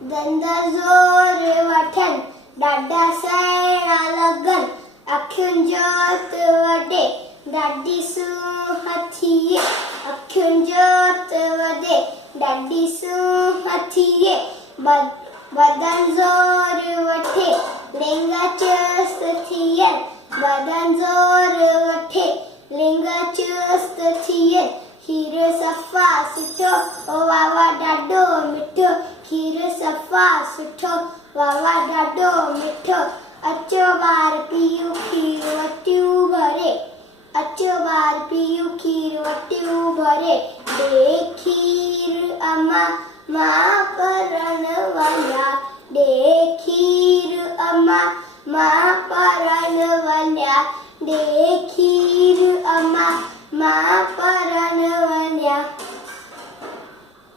धंधा ज़ोर वठन ॾाढा साइणा लगन अखियुनि जोत वॾे ॾाढी सूंह थिए अखियुनि जोत वॾे ॾाढी सूंह थिए बदन ज़ोर वठे लिंग चुस्त थियनि बदन ज़ोर वठे लिंग चुस्त थियनि खीर सफ़ा सुठो वाह वाह ॾाढो मिठो खीर सफ़ा सुठो वाह वाह ॾाढो मिठो अचो ॿार पीयूं खीर वटियूं भरे अचो ॿार पीयूं खीर वटियूं भरे ॾे खीर अमा मां परण वञा ॾे खीर अमा मां परण वञा ॾे खीर अमा मां